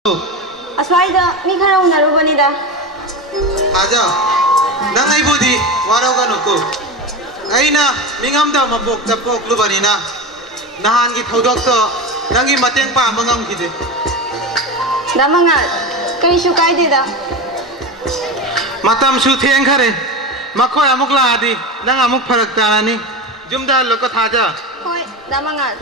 Aswaida, mi khara unarubanida. Aja, nang ay budi, waraw ka nuko. Ay na, mingamda mapok tapok lubanina. Nahan git hodok to, nangi mateng pa mangam kide. Damangat, kay sukay dida. Matam su thieng khare, makoy amuk ladi, nang amuk pharak tanani. Jumda loko thaja. Hoy, damangat.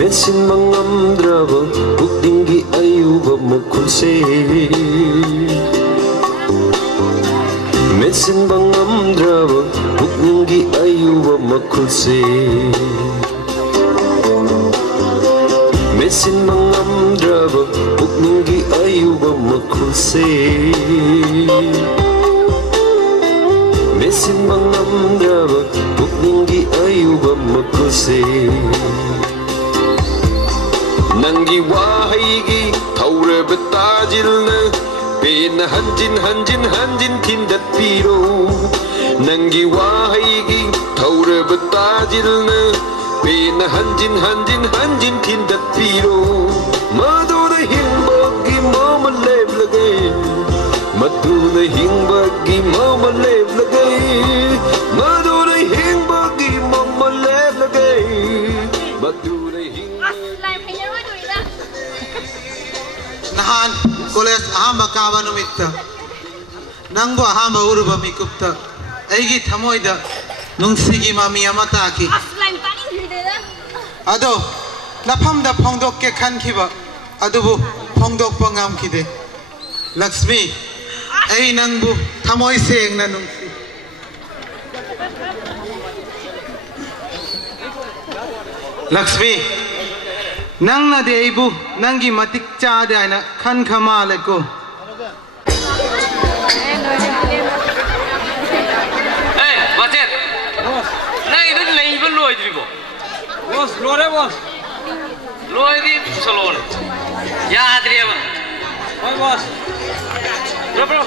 Mesin mangamdraba bukdingi ayuba makulse Mesin mangamdraba bukdingi ayuba makulse Mesin mangamdraba bukdingi ayuba makulse Mesin mangamdraba bukdingi ayuba makulse Nangi wahaigi taure betajilna Pena hanjin hanjin hanjin tindat piro Nangi wahaigi taure betajilna Pena hanjin hanjin hanjin tindat piro Madura hingbagi mama lev lagay Madura hingbagi mama lev lagay Madura hingbagi mama lev lagay Madura Nahan college ahamba kawa numitta nangbo ahamba uruba mikupta aigi thamoida nungsigi mami amata ki ado lafamda phongdok ke khan khiba adubu phongdok pangam khide Lakshmi ai nangbu thamoi sengna nungsi Lakshmi Nang na de ibu nangi matik cha de na khan khama le ko Hey Bacet boss nang idu nei ban loi di ko boss lore boss loi di salon ya adriya ba oi boss bro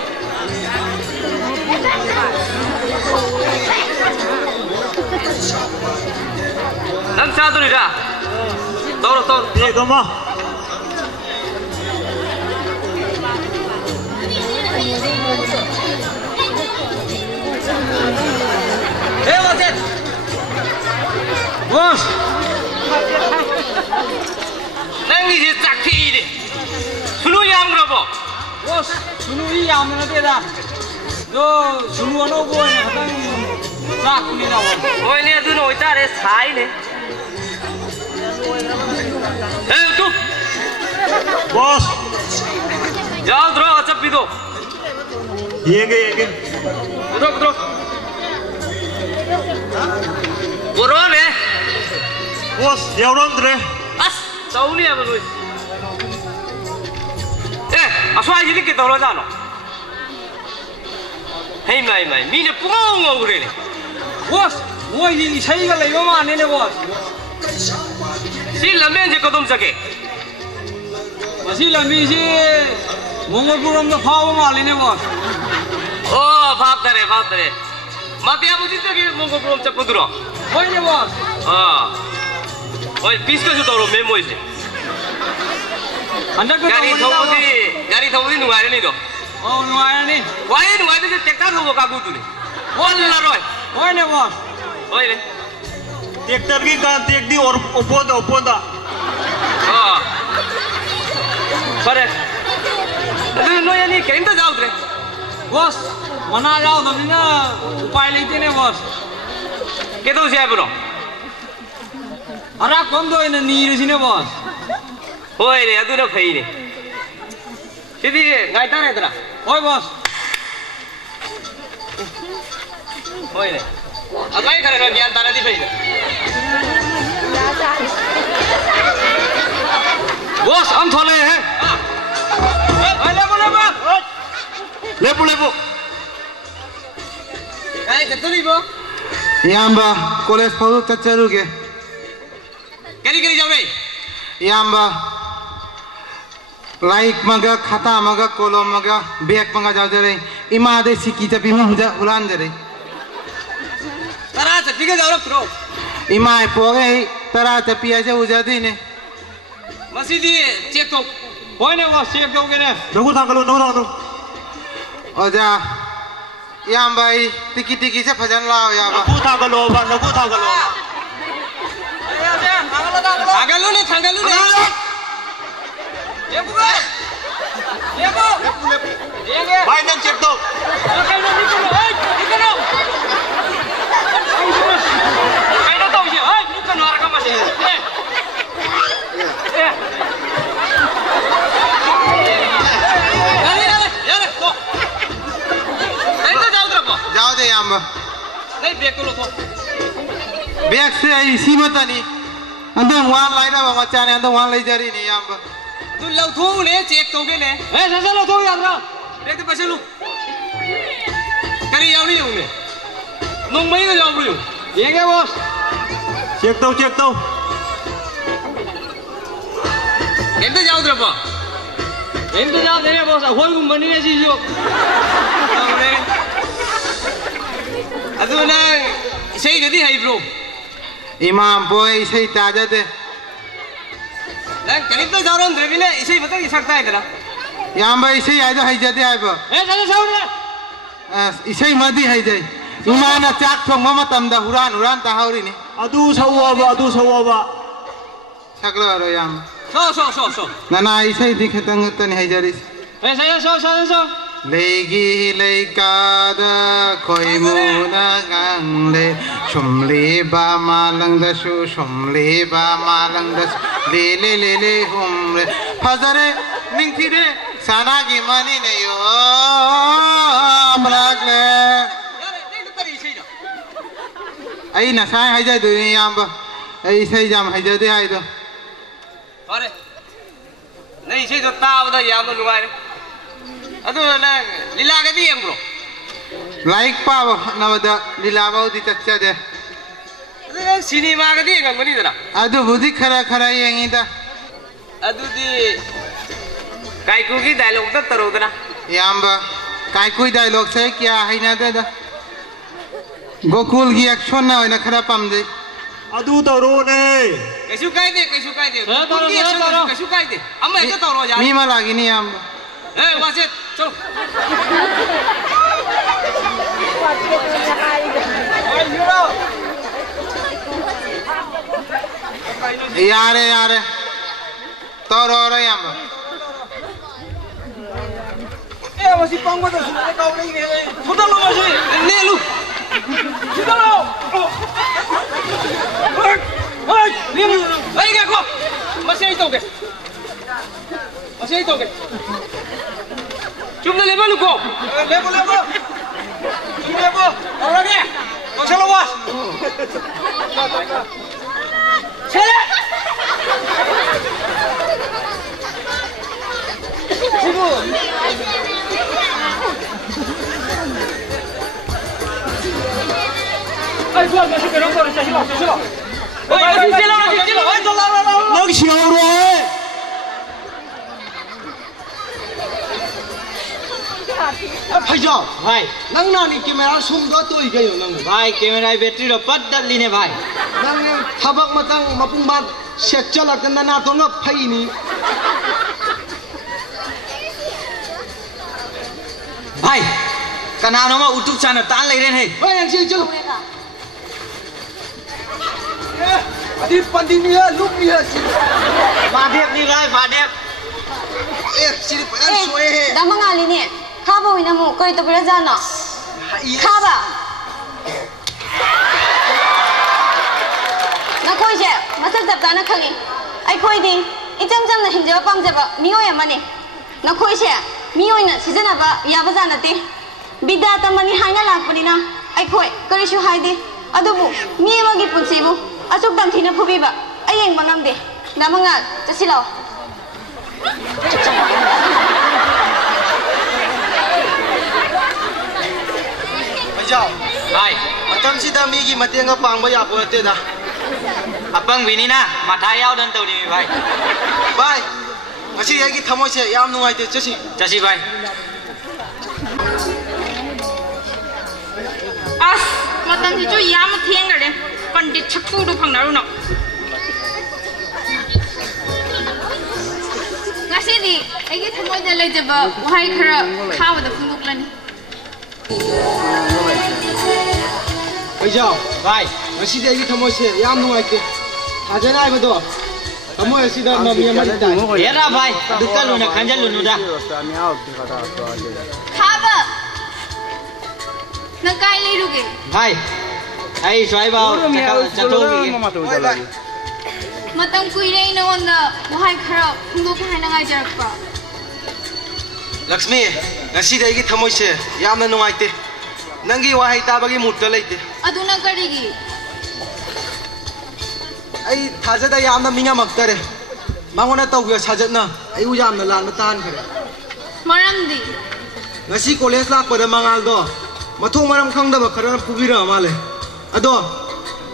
nang sa tu ni da Tolong, ye gama Bacet bos nang ni sakti ni sunu yam berapa bos sunu yam mana beda do sunu ano boy hatang sak ni na boy ni tu no ita re sai ni Hey tu boss Jauh terus acap itu ye Duduk Buron boss yauron dre As tahu ni apa tu asal jadi kita orang jano Hei mai mine pungong ni Bos wah ini saya kalau lewat mana ni bos Si lamben je kodom sake. Si lambi si Mongolpuram to phao mali ne boss. Oh, phap tare. Mati abu jitto ki Mongolpuram chapuduro. Hoi ne boss. Hoi pisko ju toro memo ise. Anda ko gari thobudi nungai ni do. Oh, nungai ni. Wai nungai ni tractor hobo ka gutu ni. Walla roi. Hoi ne boss. Hoi ne. Tractor की गांती एक दी और ओपोदा हाँ परे no यानी कहीं तो जाओ रे बॉस मना जाओ तुमने ना उपाय लेते ने बॉस क्या तो सिया बोलो अरे कौन तो इन्हें नीर सी ने बॉस होए रे अधूर खाई रे सीधी गायता रे तेरा होए बॉस होए रे अगला ही करेगा ज्ञान तारा दी भाई बॉस हम थोले हैं अरे बोले बात Lepo lepo. Ay, ketulibo. Yamba, college photo tacharuge. Kari jaune. Yamba, like maga, khata maga, kolom maga, bag maga jauh jare. Ima ade siki tapi mah ulan jare. Tara tapi ke jauh pro. Ima poge tara tapi aja ujadi ne. Masih di cek tu. Poinnya was cek tu ke ne. Nunggu tanggal lu. Oja, Yamba tiki se bhajan lao yamba. Nunggu tanggal lu. Tanggal lu nih. Ya bukan. Lepo. Baik dan cek tu. Tanggal lu ni kono. Ni kono. Ay na tahu siya. Ay, ni kono ara ka masih. Jauh deh Yamba. नहीं bag तो लो तो Bag se isi mata ni. Anda wan lai dah bawa macam ni, anda wan lai jari ni Yamba. तू लो तो ले check तो के ले ए ससा लो तो यार ना बैग तो पैसे लो करी जाओ नहीं जाऊंगे लोग मही ना जाओ बोलो ये क्या बॉस Cek tu. ಎಂತ ಜಾವುದ್ರಪ್ಪ ಎಂತ ಜಾವುದೇನೆ ಬಾಸ್ ಹೋಗಿ ಮಣ್ಣಿನ ಚೀಜು ಅದು ನಾ ಇಸೈದದಿ eyebrow Imam boy isai taja deh. ನಾ ಕಲಿತ ಜಾರೋ ಅಂದ್ರೆ ಬಿಲೆ ಇಸೈ ಬತ್ತ ಇಸಕ್ತಾ ಇದ್ದಲ್ಲ Yamba isai aja hai jadi apa? ಏ ಸಸ sound Isai madi hai jadi. Imana cak thong mama tamda huran tahauri ni. Adu sawa. Saklo aro Yamba. So Nana isai di khetang ni hai jadi. ಏ ಸಸ so Legi leikada koi muna ngangde shumli ba malang da shu shumli ba malang da le humre phazare ningthire sana gi mani ne yo amragle ಯಾರ ಇದು ಕರಿ ಇಸೈ ಜಾ ai na sai hai jai du ni Yamba ai sai jam hai jai de ai do ಅರೆ ನಾ ಇಸೈ ಜೊ ತಾವದ ಯಾಮ ನುಗಾರೆ ಅದು ನಾ ಲೀಲಾಗದಿ ಎಂಬ್ರೋ like pa navada lilabau di chacha de ಅದು ಸಿನಿಮಾಗದಿ ಎಂಗಂಗನಿದರ adu budi khara yengi da ಅದುದಿ ಕಾಯ್ಕುಗಿ ಡೈಲಾಗ್ ತ ತರೋದನ Yamba kai kui dialogue sai kya hai na da Gokul gi action na hoina khara pam de Adu tahu ne. कैसु कायदे कैसु कायदे अम्मा ऐसे तो रो यार mi ma lagi ni Yamba ए वहां से चलो yare toro Yamba A masih panggo to sudah kau ni sudah lo masih ni lu sudah lo Hei, ni lu hei aku masih itu ke Cuma level lu kok level orang ni kau salah was saya Ibu Ay, gua masih kerong kau sila. Ay, sila. Ay, tolong. Nang siaw rồi. Phải rồi, भाई, नंग ना नी camera सुम दो तो ही गयो नंग। भाई camera battery रो पट डली ने भाई नंग थबक मतंग मपुंग बात सेट चला कन्ना ना तो ना फई नी। भाई कनानो में यूट्यूब चैनल तान ले रहे हैं ओए नंग चलो। अभी पंदी नी है, लुक नी है। माधेव नहीं रहा है माधेव एक सिर्फ पहन सोए है। Dama nga lini. Khaba wina mo koy to pera jana. Khaba. Na koy je masal jab na khangi. Ai koy di icham na hinjaba pamjaba miyoy amani. Na koy je miyoy na sijana ba yaba jana te. Bidya tamani haina lakpani na. Ai koy kari shu haide. Adubu mi wagi punsibu asuk dam thina phubi ba. Ai yeng bangam de. Dama nga chasilao. ꯐꯩꯖꯥꯎ ꯚꯥꯏ ꯃꯇꯝꯁꯤꯗ ꯃꯤꯒꯤ ꯃꯇꯦꯡꯒ ꯄꯥꯡꯕ ꯌꯥꯕ ꯅꯠꯇꯦꯗ ꯑꯄꯪꯕꯤꯅꯤꯅ ꯃꯊꯥ ꯌꯥꯎꯗꯅ ꯇꯧꯔꯤꯃꯤ ꯚꯥꯏ ꯚꯥꯏ ꯉꯁꯤ ꯑꯩꯒꯤ ꯊꯃꯣꯏꯁꯦ ꯌꯥꯝ ꯅꯨꯡꯉꯥꯏꯇꯦ ꯆꯠꯁꯤ ꯆꯠꯁꯤ ꯚꯥꯏ ꯑꯁ ꯃꯇꯝꯁꯤꯁꯨ ꯌꯥꯝꯅ ꯊꯦꯡꯈꯔꯦ ꯄꯟꯗꯤꯠ ꯁꯛꯐꯨꯗꯨ ꯐꯪꯅꯔꯨꯅꯣ ꯉꯁꯤꯗꯤ ꯑꯩꯒꯤ ꯊꯃꯣꯏꯗ ꯂꯩꯖꯕ ꯋꯥꯍꯩ ꯈꯔ ꯈꯥꯕꯗ ꯐꯣꯡꯗꯣꯛꯂꯅꯤ ꯐꯩꯖꯥꯎ ꯚꯥꯏ ꯉꯁꯤꯗꯤ ꯑꯩꯒꯤ ꯊꯃꯣꯏꯁꯦ ꯌꯥꯝ ꯅꯨꯡꯉꯥꯏꯇꯦ ꯊꯥꯖꯅ ꯍꯥꯏꯕꯗꯣ ꯊꯃꯣꯏ ꯑꯁꯤꯗ ꯃꯃꯤ ꯑꯃꯗꯤ ꯇꯥꯏ ꯍꯦꯔꯥ ꯚꯥꯏ ꯑꯗꯨ ꯀꯜꯂꯨꯅ ꯈꯟꯖꯜꯂꯨꯅꯨꯗ ꯈꯥꯕ ꯅꯪ ꯀꯥꯏ ꯂꯩꯔꯨꯒꯦ ꯚꯥꯏ ꯑꯩ ꯁ꯭ꯋꯥꯏꯐꯥꯎ ꯆꯠꯊꯣꯛꯈꯤꯒꯦ ꯍꯣꯏ ꯚꯥꯏ ꯃꯇꯝ ꯀꯨꯏꯔꯦ ꯑꯩ ꯅꯉꯣꯟꯗ ꯋꯥꯍꯩ ꯈꯔ ꯐꯣꯡꯗꯣꯛꯀꯦ ꯍꯥꯏꯅ ꯉꯥꯏꯖꯔꯛꯄ ꯂꯛꯁꯃꯤ ꯉꯁꯤꯗꯤ ꯑꯩꯒꯤ ꯊꯃꯣꯏꯁꯦ ꯌꯥꯝꯅ ꯅꯨꯡꯉꯥꯏꯇꯦ ꯅꯪꯒꯤ ꯋꯥꯍꯩ ꯇꯥꯕꯒꯤ ꯃꯨꯠꯇ ꯂꯩꯇꯦ ꯑꯗꯨꯅ ꯀꯔꯤꯒꯤ ꯑꯩ ꯊꯥꯖꯗ ꯌꯥꯝꯅ ꯃꯤꯉꯝꯃꯛꯇꯔꯦ ꯃꯉꯣꯟꯗ ꯇꯧꯈꯤꯕ ꯁꯥꯖꯠꯅ ꯑꯩꯕꯨ ꯌꯥꯝꯅ ꯂꯥꯟꯕ ꯇꯥꯍꯟꯈ꯭ꯔꯦ ꯃꯔꯝꯗꯤ ngasi college lakpada mangal do mathong maram khangdaba khara pubira male ado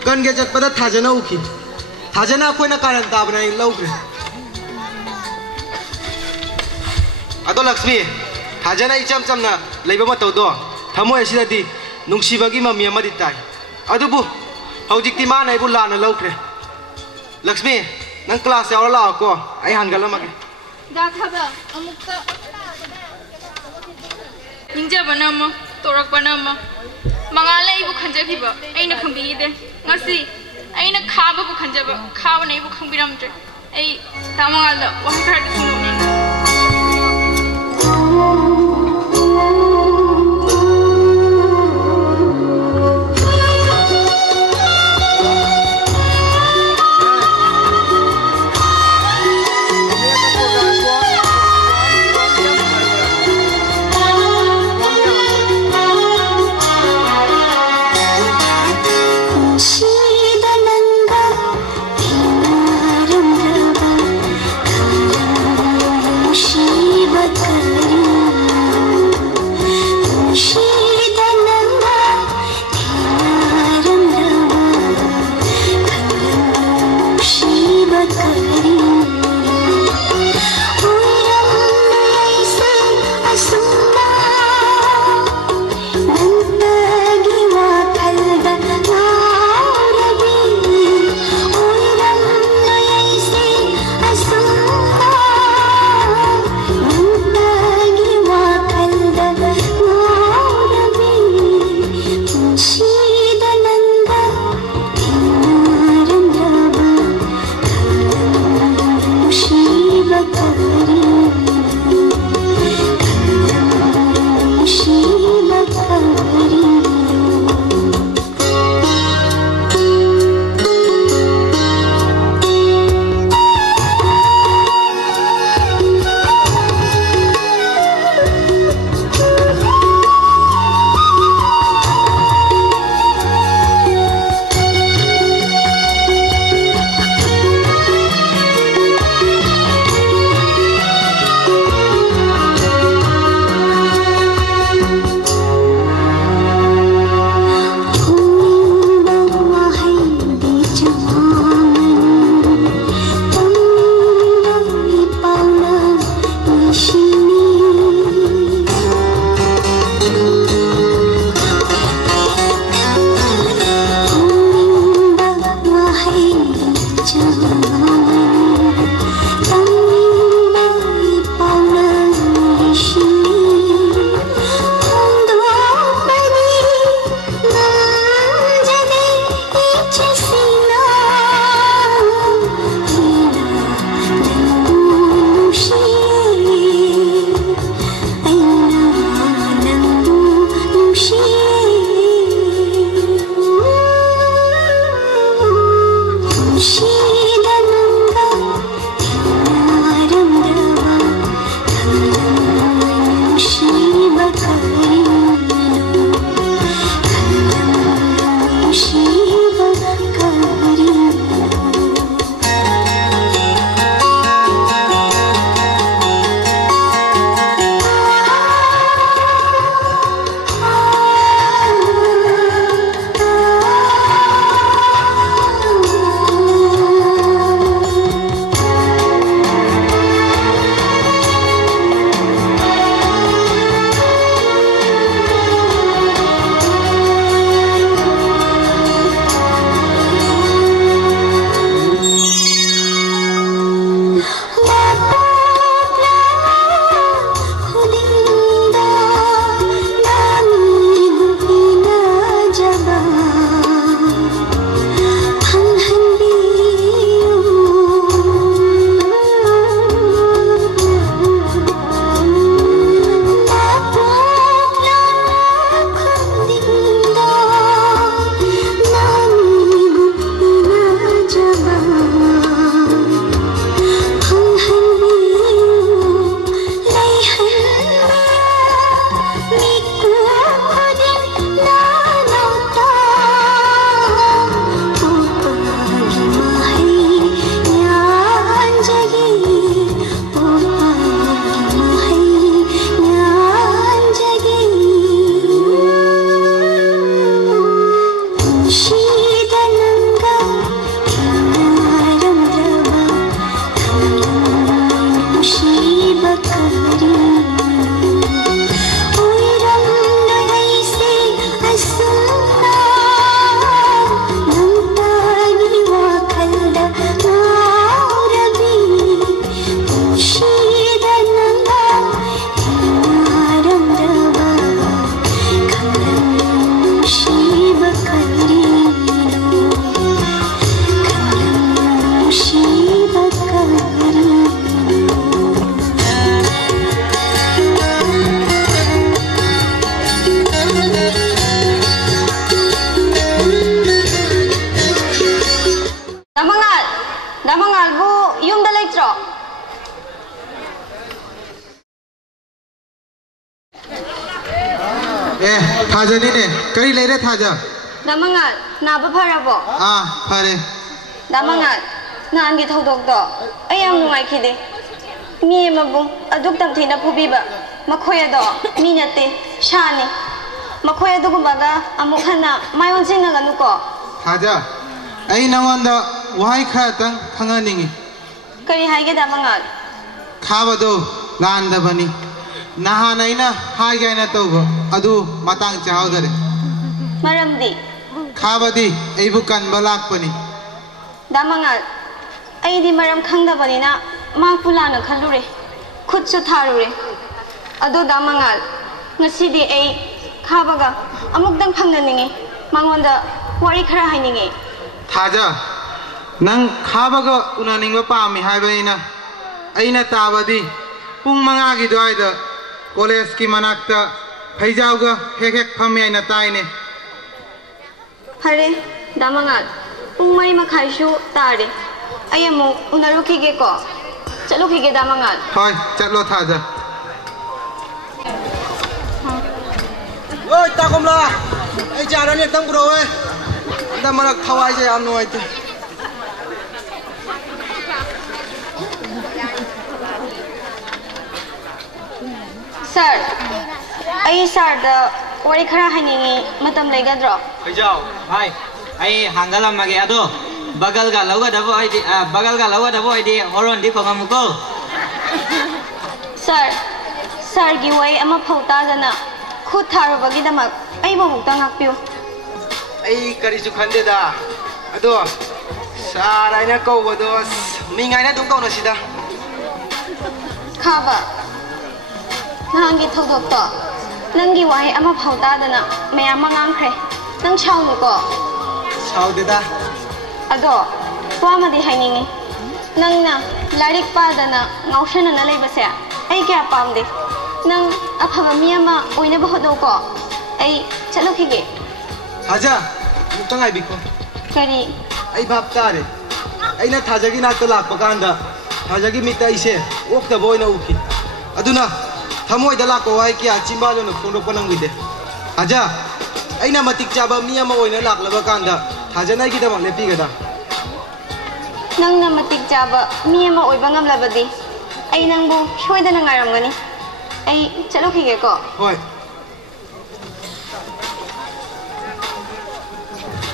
kan ge jatpada thajana uki thajana koina karan tabna laukre ado lakshmi thajana icham chamna leiba matau do thamoi asidadi nungsibagi mami amadi tai adubu hojikti ma nai bu lana laukre lakshmi nang class yaura la ko ai hangalamage da khaba amukta ꯅꯤꯡꯖꯕꯅ ꯑꯃ ꯇꯧꯔꯛꯄꯅ ꯑꯃ ꯃꯉꯥꯜꯅ ꯑꯩꯕꯨ ꯈꯟꯖꯈꯤꯕ ꯑꯩꯅ ꯈꯪꯕꯤꯈꯤꯗꯦ ꯉꯁꯤ ꯑꯩꯅ ꯈꯥꯕꯕꯨ ꯈꯟꯖꯕ ꯈꯥꯕꯅ ꯑꯩꯕꯨ ꯈꯪꯕꯤꯔꯝꯗ꯭ꯔꯦ ꯑꯩ ꯇꯥ ꯃꯉꯥꯜꯗ ꯋꯥꯍꯩ ꯈꯔꯗꯤ ꯐꯣꯡꯗꯣꯛꯅꯤꯡꯉꯤ Damangalbu yumda leitro. थाजनी ने करी ले रे थाजा Damangal naba pharabo. फरे Damangal nangi thodok do ayam nungai khide. Mi mabu aduk tam thina phubiba makhoya do mi nate shani. Makhoya do gumbaga amuk hana mayon singa ganu ko. थाजा आई नवंदा वहाई खातंग खंगानिंगी Kari haige Damangal. खाबदो लांदबनी नहानैना हाइगाइना तौबो अदु मतांग चाहौदरे Maramdi. खाबदी एबु कनबा लाकपनी Damangal aidi maram khangdabanina ma pulana khalure khutsu tharure ado Damangal ngasidi ai khabaga amukdang phangnaningi mangonda wari khara hainingi थाजा नंग खाबगा उनानिंगबा पामी हाइबैना अइना ताबदी पुंग मंगागी द्वाइदा college की मनाक्ता फैजाउगा हेक हेक फमी आइना ताइने Hare Damangal umai makhaisu tare ayamu unarukige ko chalukige Damangal होय चलो थाजा Oi, takomla. Ai jara ne tang bro oi. Da marak thawai je am noi te. Sir ai sir da wari khara hainingi matam legadro Khajau hai ai hangalam mage ado bagal ga lawa dabo ai di horon di khogamuko Sir gi wai ama phauta jana khut tharubagi damak ai bo mukta ngakpiu Ai kari su khande da. Ado sarai na ko bodo mingai na dum ko na sida. khaba nangi thodok to nangi wai ama phauta dana mayam mangang khre nang chawnu ko Sau de da. ado pamadi hainingi nangna larik padana ngaushana na leibase ai kya pamde nang aphaba miyama oina bohodo ko ai chalokhige Haja, mutang ai biko. kari Ai bab tare. Ai na thaja gi na to lak pakanda. Thaja gi mita ise ok da boy na uki. Aduna thamoi da lak ko ai kya chimbalo na phone panang wide. Haja, ai na matik chaba miya ma oina lak laba kanda. Thaja nai gi da mak lepi ga da. nangna matik jaba miyama oiba ngamlabadi ai nangbu shoidana ngaramgani ai chalokhige ko Hoi.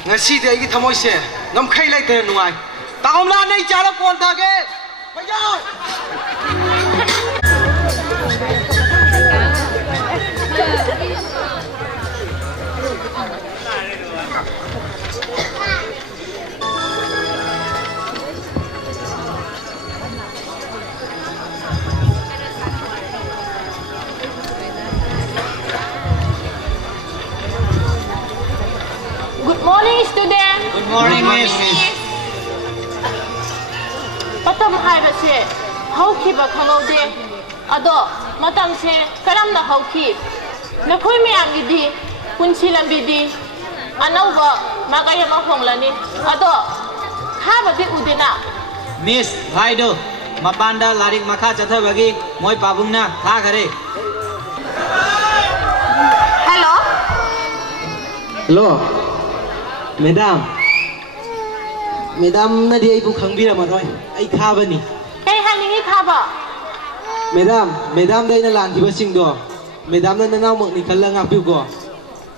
Ngasi de ai gi thamoi se ngam khai lai te nuai. Taom la nei cha la kon tha ge. Bhaiya. Good morning, student. Good morning miss Matam haibase haukiba khangaude ado matam se karamna hauki nakhoi mayam gidi punchi lambidi anauba magayama honglani ado habadi udena miss bhaido mapanda larik makha chathabagi moi pabungna tha khare hello Hello. Madam na di ai bu khangbira ma roi. Ai khabani. kai haningi khaba Madam dai na lan thiba sing do. Madam na nanaw mak ni khalla ngak piu ko.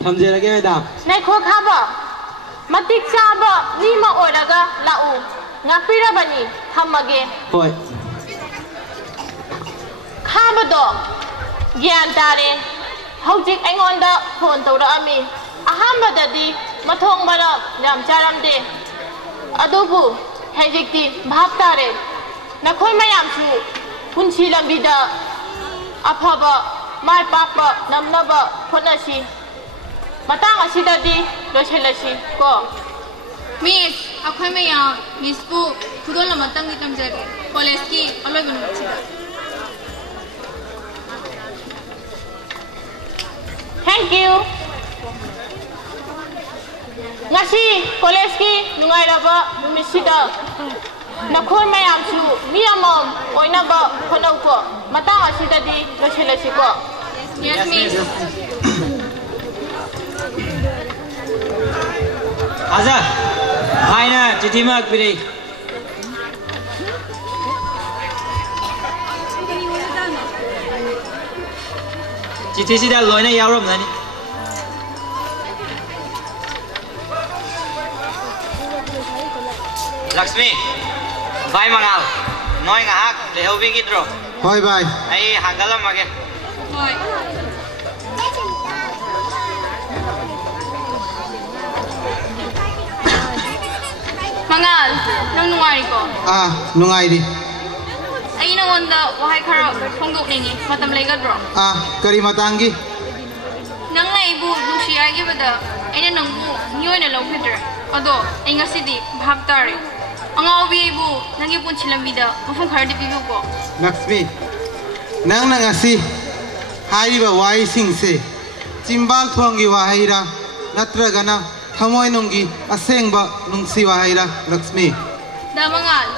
Thamjerage madam. nai kho khaba matik chaba ni ma oraga lau ngapira bani thamage Hoi. khaba do gyan tare hojik aingonda phone tawra ami ahambadadi mathong mana nam charamde adubu hejikti bhab tare nakhoi mayam su punchi lambida afaba mai pakba namnaba phonasi matang asidadi loselasi ko Miss, akhoi me ya Miss pu khudol matang gi tamjare college ki aloi banu chida. thank you ngasi college ki nungai raba numisida nakhoi mayamsu mi amam oina ba khonau ko matang asida di losilasi ko. Yes, miss. Aza, hai na chithi mak piri. Chithi sida loina yauram nani. Lakshmi, bye mangal. Noi ngahak lehobi gidro. Hoi bye. Ai hanggalam mage. Hoy. Mangal, nang nungari ko. Nungai di. Ay nangwanda wahai khara phongdok ningi matam legadro. Kari matanggi. Nang naibu nuksiyagi bada aina nangbu niyoy na lawpidre. Ado ay ngasidi bhab tare. Angawi ibu nangi punchilambida mafung khara di pibu ko. Lakshmi, nang ngasi haiba wai singse chimbal thongi wahaira natragana thamoi nungi asengba nungsi wahaira Lakshmi. Da mangal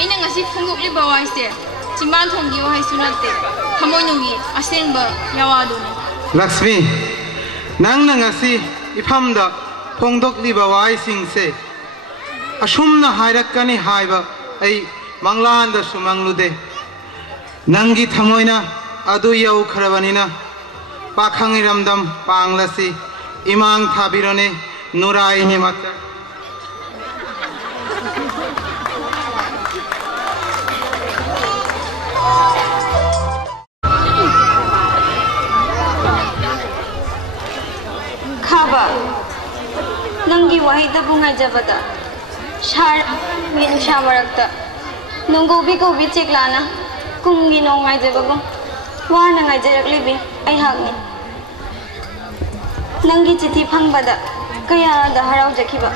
aina ngasi phongdok li bawai se chimbal thongi wahai sunate thamoi nungi asengba yawadu ni. Lakshmi, nang ngasi ifamda phongdok li bawai singse asumna hairakani haiba ai manglanda sumanglude nangi thamoina adu yau kharabanina pakhangi ramdam panglasi imang thabirone nurai ne mata khaba nangi wahida bunga jabada shar min shamarakta nungobi ko bi cheklana kumgi nongai jabago wana ngai jaraklibi ai hagni nangi chithi phangbada kaya da harau jakhiba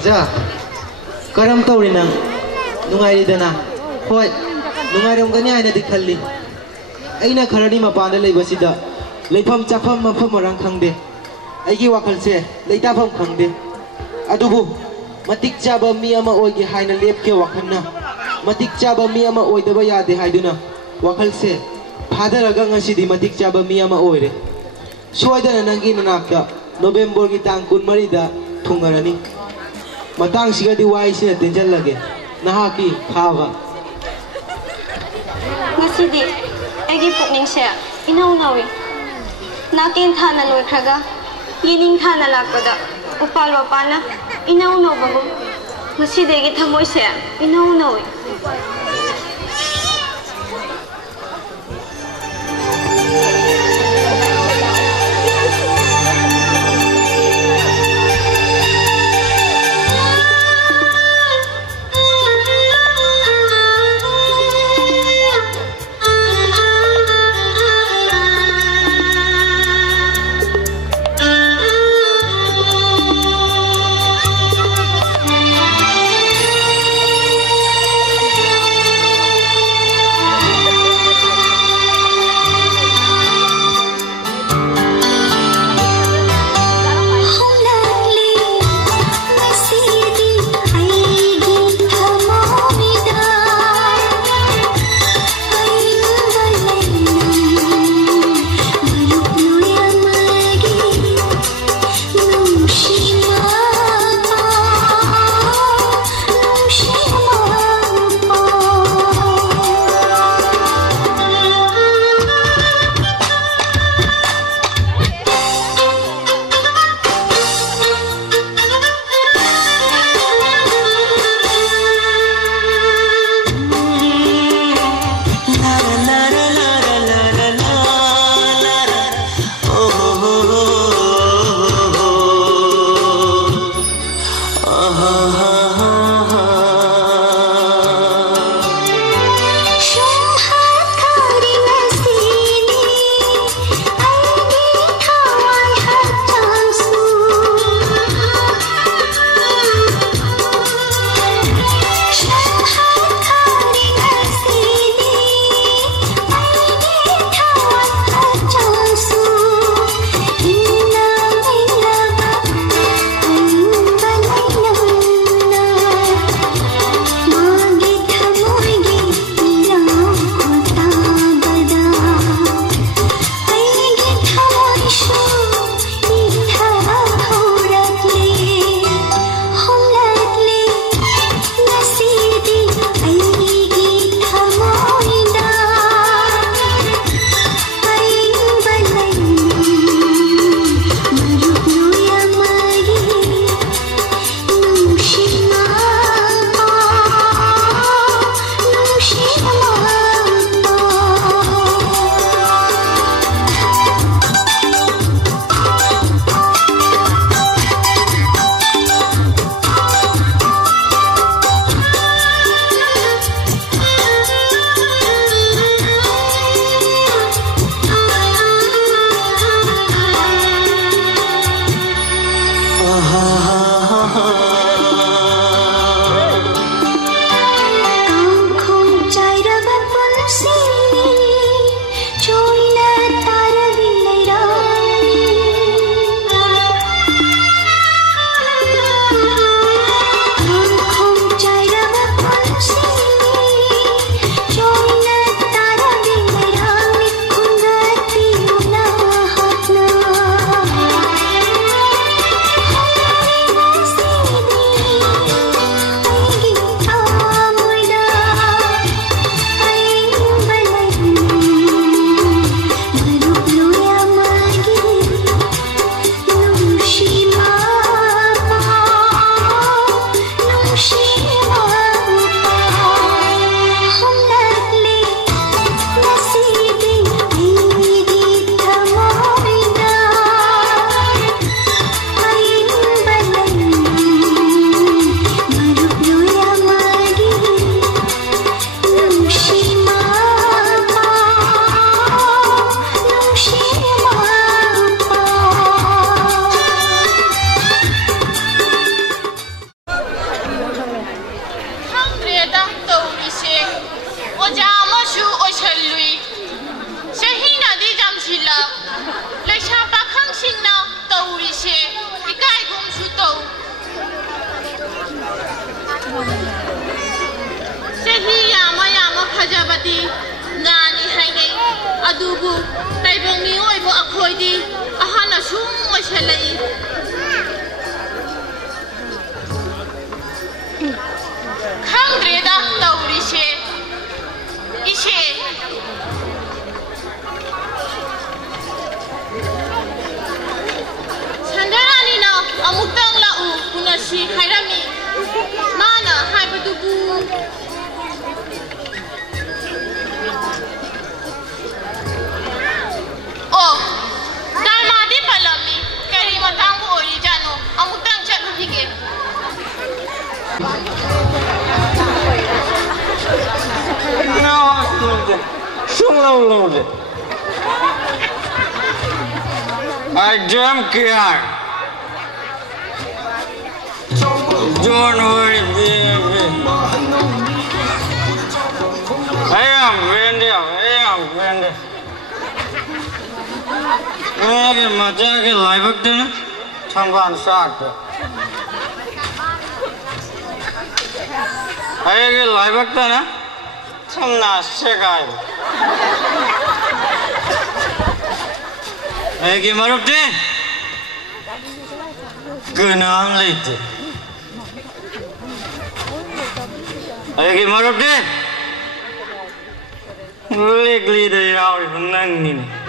Aja, karam tawri nang nungai dana. Hoi, nungai rom gani aina dikhalli. Aina kharani mapanda leibasida leifam chafam mafam marang khangde. Aigi wakhal se leitafam khangde. Adubu matik chaba mi ama oigi haina lepke wakhanna. Matik chaba mi ama oidaba yade haiduna. Wakhal se phadaraga ngasidi matik chaba mi ama oire. Soidana nangi nanakta November gi tang 23 da thungarani. Matang sigadi wai se tenjal lage nahaki khaba ngasidi egi pukning se inau nawi nakin thana loikhraga yining thana lakpada upal wapana inau no babu ngasidi egi thamoi se inau nawi lâu rồi. I don't care. Don't worry, baby. I am ready. मेरे मजा के live वक्त ना छंगान साथ आये के live वक्त ना छंगना शेखाए आये के मरुते गनांग लेते आये के मरुते लेगली दे यार नंग नहीं